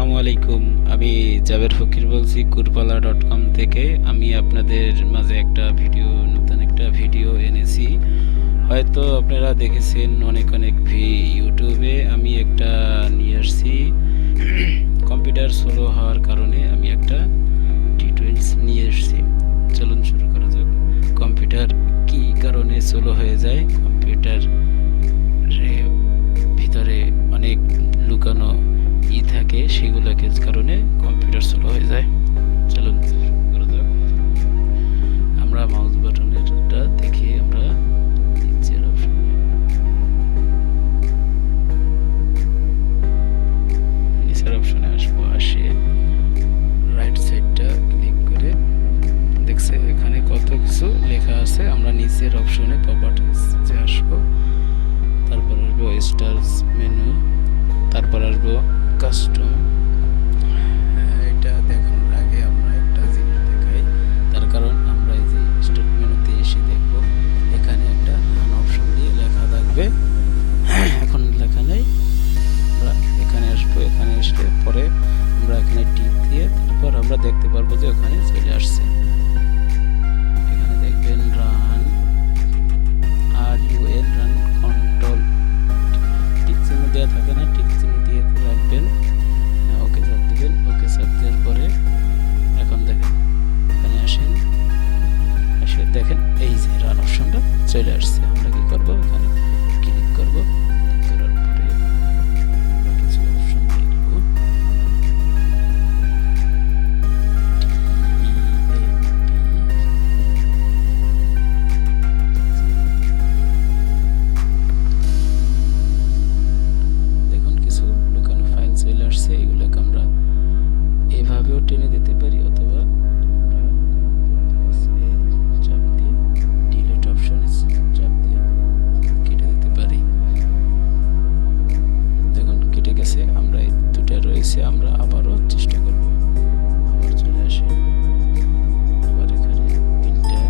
আসসালামু আলাইকুম। আমি জাবের ফকির বলছি কুরবালা.com থেকে। আমি আপনাদের মাঝে নতুন একটা ভিডিও এনেছি। হয়তো আপনারা দেখেছেন অনেক ইউটিউবে। আমি একটা নিয়ে আসছি। কম্পিউটার স্লো হওয়ার কারণে আমি একটা টিউটোরিয়ালস নিয়ে এসেছি। চলুন শুরু করা যাক। কম্পিউটার কি কারণে স্লো হয়ে যায়? কম্পিউটার ভিতরে অনেক লুকানো থাকে, সেগুলোকে কারণে কম্পিউটার স্লো হয়ে যায়। চলুন করা যাক। আমরা মাউস বাটনেরটা দেখি, আমরা নিচের অপশনে আসবো। আসে রাইট সাইডটা ক্লিক করে দেখছে এখানে কত কিছু লেখা আছে। আমরা নিচের অপশনে প্রপার্টিজে আসবো, তারপর আসবো স্টার্স মেনু, তারপর আসবো কাস্টম। এটা দেখানোর আগে আমরা একটা জিনিস দেখাই, তার কারণ আমরা এই যে স্টার্ট মেনুতে এসে দেখব এখানে একটা রান অপশন দিয়ে লেখা থাকবে। এখন লেখা নেই, আমরা এখানে আসবো। এখানে আসলে পরে আমরা এখানে টিক দিয়ে তারপর আমরা দেখতে পারবো যে ওখানে চলে আসছে। এখানে দেখবেন রান রান কন্ট্রোল, টিক চিহ্ন দেওয়া থাকে না, টিক চিহ্ন দিয়ে রাখবেন। ওকে চাপ দিবেন। ওকে চাপ দেওয়ার পরে এখন দেখেন এখানে আসেন, এসে দেখেন এই যে রান অপশনটা চলে আসছে। আমরা কি করব, এখানে ক্লিক করব। করার পরে কিছু অপশন দেখব। দেখুন কিছু লুকানো ফাইল চলে আসছে। এগুলোকে আমরা এভাবেও টেনে দিতে পারি, অথবা আমরা চাপ দিয়ে ডিলিট অপশনে চাপ দিয়ে কেটে দিতে পারি। দেখুন কেটে গেছে। আমরা এই দুটো রয়েছে, আমরা আবারও চেষ্টা করব। আবার চলে আসে, আবার এখানে ইন্টার,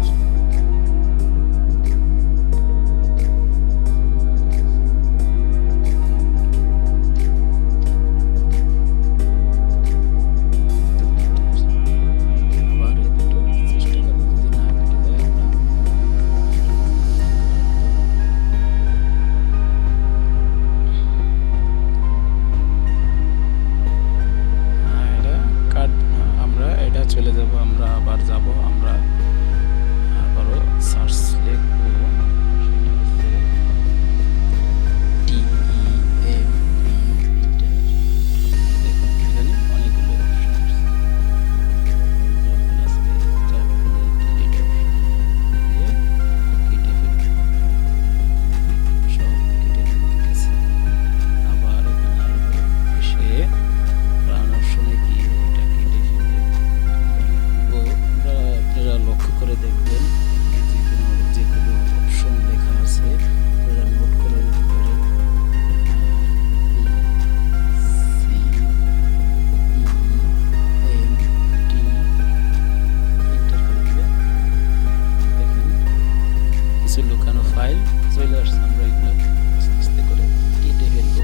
চলে যাব। আমরা আবার যাব, আমরা আবারও সার্চ লিখব এখানে অনেকগুলো অপশন আছে। আবার এখানে এসে রান অপশনে গিয়ে এটা কেটে ফেলে আপনারা লক্ষ্য করে দেখবেন যেগুলো অপশন লেখা আছে আপনারা নোট করে নিতে পারেন। দেখেন কিছু লুকানো ফাইল চলে আসছে। আমরা এগুলো আস্তে আস্তে করে কেটে ফেলবো।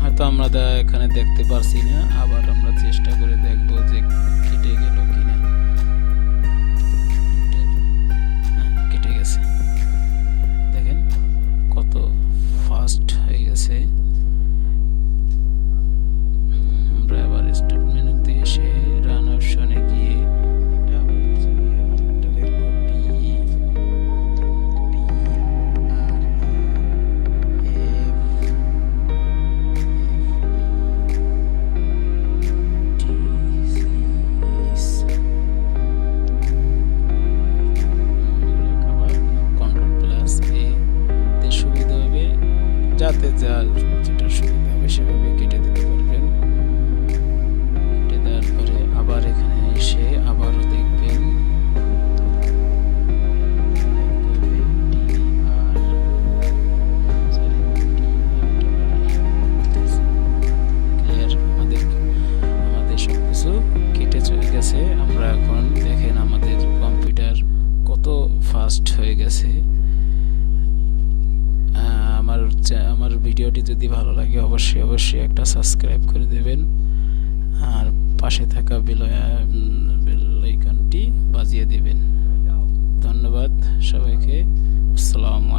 হয়তো আমরা এখানে দেখতে পারছি না, আবার আমরা চেষ্টা করে দেখব যে কেটে গেল কিনা। কেটে গেছে। দেখেন কত ফাস্ট হয়ে গেছে। আমরা আবার স্টার্ট মেনুতে এসে রান অপশনে গিয়ে এটা আবার নিচে গিয়ে একটা লিখব যাতে যার যেটা সুবিধা হবে সেভাবে কেটে দিতে পারবেন। কেটে দেওয়ার পরে আবার এখানে এসে আবারও দেখবেন আমাদের সবকিছু কেটে চলে গেছে। আমরা এখন দেখেন আমাদের কম্পিউটার কত ফাস্ট ফাস্ট হয়ে গেছে। আমার ভিডিওটি যদি ভালো লাগে অবশ্যই একটা সাবস্ক্রাইব করে দেবেন, আর পাশে থাকা বেল আইকনটি বাজিয়ে দেবেন। ধন্যবাদ সবাইকে। আসসালামু